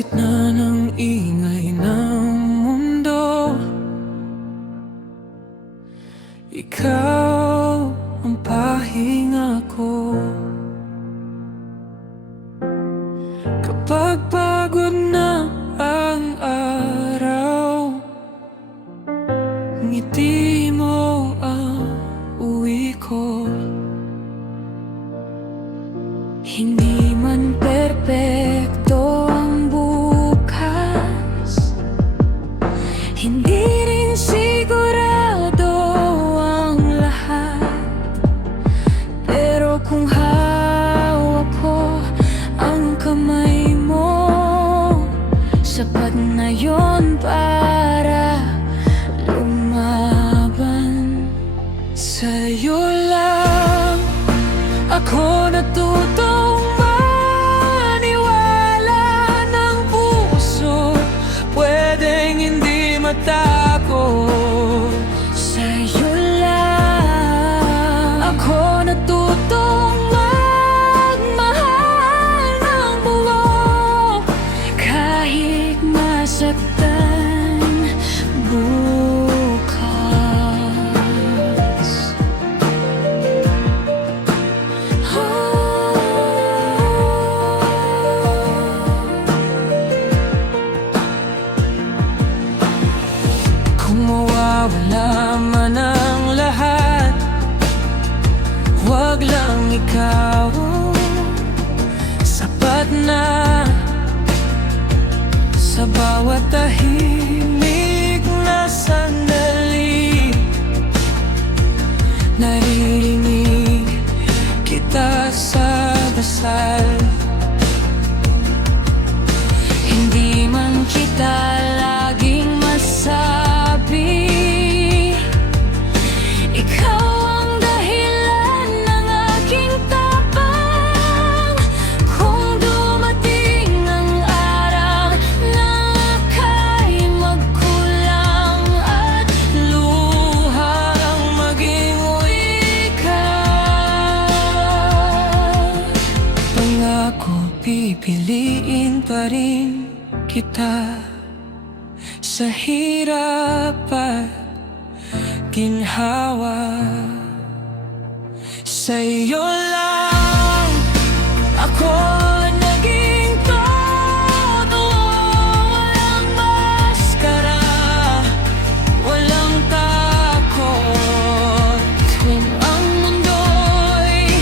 gitna ng ingay ng mundo, ikaw ang pahinga ko. Kapag pagod na ang araw, ngiti mo ang uwi ko. Hindi man perpekto ang bukas, hindi rin sigurado ang lahat. Pero kung hawak ko ang kamay mo, sapat na yon para lumaban. Sa'yo lang ako natutong maniwala, ng puso pwedeng hindi matakot. Sa'yo lang ako natutong magmahal ng buo, kahit masaktan bukas. Kung mawawala man ang lahat, wag lang ikaw. Sapat na sa bawat tahimik na sandali, naririnig kita sa dasal. Hindi man kita laging masabi, ikaw ang dahilan ng aking tapang. Kung dumating ang araw na aka'y magkulang at luha ang maging wika, pangako pipiliin pa rin kita sa hirap at ginhawa. Sa'yo lang ako naging totoo, walang maskara, walang takot. Kung ang mundo'y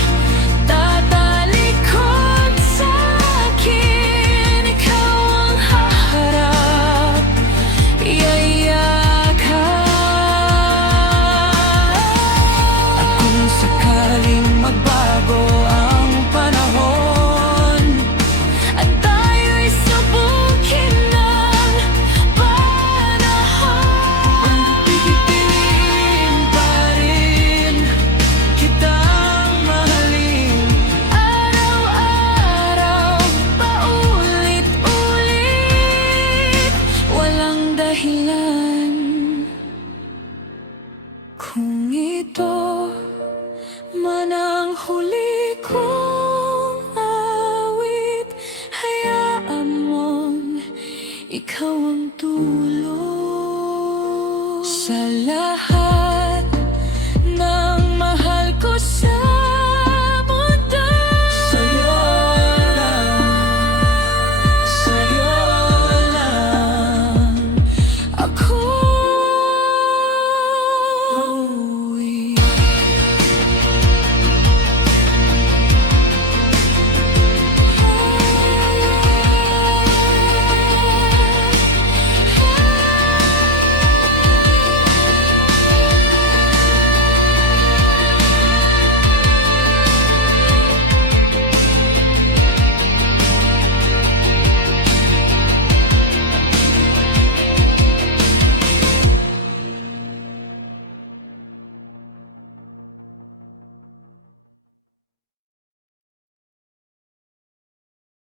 tatalikod sa'kin, ikaw ang haharap, iyayakan. At kung sakaling magbago ang panahon at tayo'y subukin ng panahon, pipiliin pa rin kitang mahalin. Araw-araw, paulit-ulit, walang dahilan. Kung ito man ang huli kong awit, hayaan mong ikaw ang dulo sa lahat.